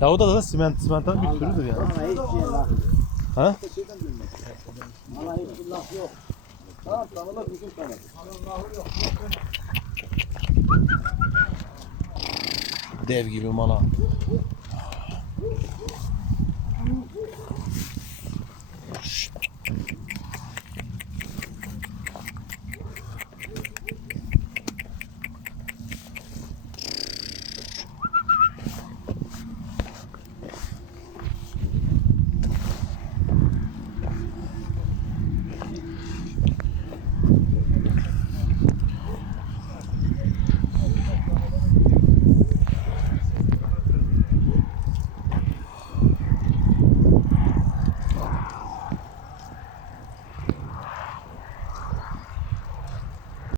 Ya o da zaten siment, simentan bir türüdür yani. Bana hiç şey laf. Ha? Bana hiç laf yok. Tamam tanımak bizim tanı. Dev gibi mala.